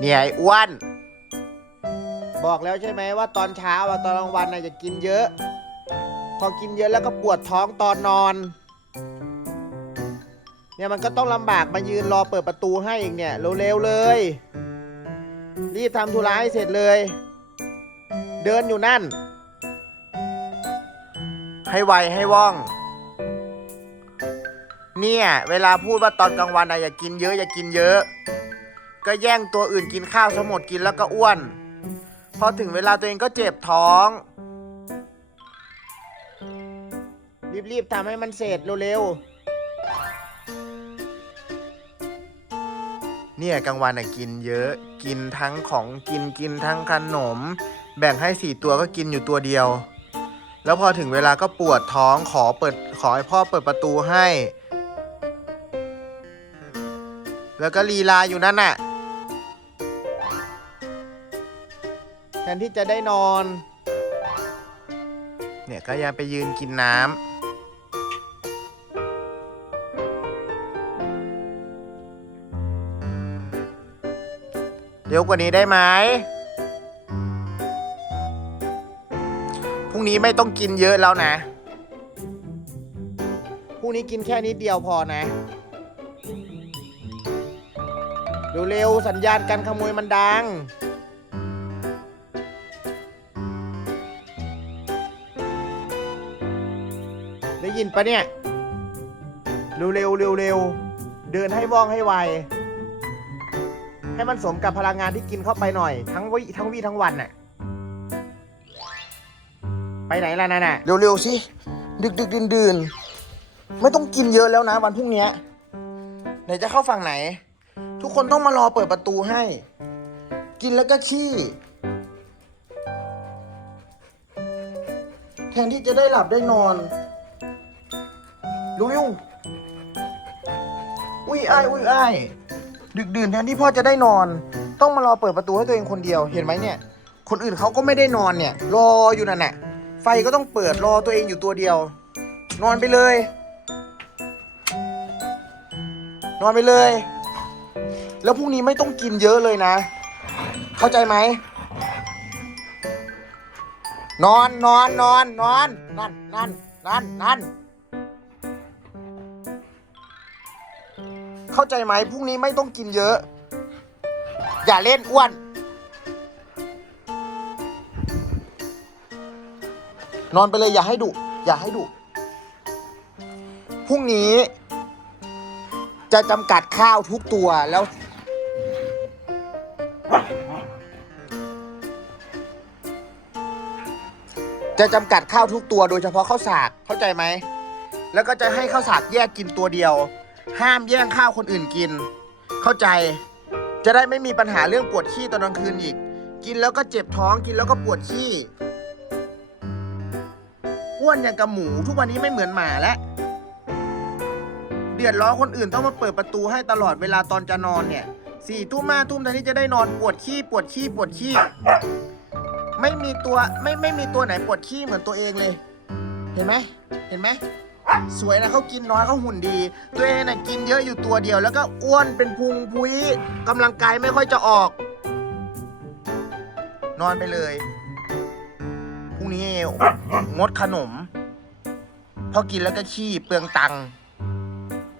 เนี่ยไอ้อ้วนบอกแล้วใช่ไหมว่าตอนเช้าอะตอนกลางวันน่ะจะกินเยอะ พอกินเยอะแล้วก็ปวดท้องตอนนอน เนี่ยมันก็ต้องลำบากมายืนรอเปิดประตูให้อีกเนี่ยเร็วๆเลย รีบทำธุระให้เสร็จเลย เดินอยู่นั่น ให้ไวให้ว่อง เนี่ย เวลาพูดว่าตอนกลางวันอะอย่ากินเยอะอย่ากินเยอะ ก็แย่งตัวอื่นกินข้าวสมดกินแล้วก็อ้วน พอถึงเวลาตัวเองก็เจ็บท้อง รีบๆทำให้มันเสร็จเร็วๆ เนี่ยกลางวันอะกินเยอะ กินทั้งของกินกินทั้งขนม แบ่งให้สี่ตัวก็กินอยู่ตัวเดียว แล้วพอถึงเวลาก็ปวดท้องขอเปิดขอให้พ่อเปิดประตูให้ แล้วก็ลีลาอยู่นั่นน่ะ ทนที่จะได้นอน เนี่ยก็ยังไปยืนกินน้ำเร็วกว่านี้ได้ไหม พรุ่งนี้ไม่ต้องกินเยอะแล้วนะ พรุ่งนี้กินแค่นิดเดียวพอนะ เร็วๆสัญญาณการขโมยมันดัง ได้ยินปะเนี่ย เร็วๆเร็วๆเดินให้ว่องให้ไว ให้มันสมกับพลังงานที่กินเข้าไปหน่อย ทั้งวิทั้งวีทั้งวันน่ะ ไปไหนล่ะนั่นน่ะ เร็วๆสิดึกดึกดื่นดื่นไม่ต้องกินเยอะแล้วนะวันพรุ่งนี้ไหนจะเข้าฝั่งไหน ทุกคนต้องมารอเปิดประตูให้ กินแล้วก็ขี้แทนที่จะได้หลับได้นอน เร็วๆอุ้ยอ้ายอุ้ยอ้ายดึกดื่นแทนที่พ่อจะได้นอน ต้องมารอเปิดประตูให้ตัวเองคนเดียวเห็นไหมเนี่ย คนอื่นเขาก็ไม่ได้นอนเนี่ย รออยู่นั่นแหละไฟก็ต้องเปิดรอตัวเองอยู่ตัวเดียว นอนไปเลย นอนไปเลย แล้วพรุ่งนี้ไม่ต้องกินเยอะเลยนะ เข้าใจไหมนอนนอนนอนนอนนั่นนั่นนั่นนั่น เข้าใจไหมพรุ่งนี้ไม่ต้องกินเยอะ อย่าเล่นอ้วน นอนไปเลยอย่าให้ดุอย่าให้ดุพรุ่งนี้ จะจำกัดข้าวทุกตัวแล้ว จะจำกัดข้าวทุกตัวโดยเฉพาะข้าวสากเข้าใจไหม แล้วก็จะให้ข้าวสากแยกกินตัวเดียว ห้ามแย่งข้าวคนอื่นกิน เข้าใจ จะได้ไม่มีปัญหาเรื่องปวดขี้ตอนกลางคืนอีก กินแล้วก็เจ็บท้องกินแล้วก็ปวดขี้อ้วนอย่างกับหมูทุกวันนี้ไม่เหมือนหมาแล้วเดือดร้อนคนอื่นต้องมาเปิดประตูให้ตลอดเวลาตอนจะนอนเนี่ยสี่ทุ่มห้าทุ่มแทนที่จะได้นอนปวดขี้ปวดขี้ปวดขี้ ไม่มีตัวไม่ไม่มีตัวไหนปวดขี้เหมือนตัวเองเลย เห็นไหมเห็นไหม สวยนะเขากินน้อยเขาหุ่นดี ตัวเองน่ะกินเยอะอยู่ตัวเดียว แล้วก็อ้วนเป็นพุงพุยกำลังกายไม่ค่อยจะออก นอนไปเลยพรุ่งนี้งดขนมพอกินแล้วก็ขี้เปลืองตังค์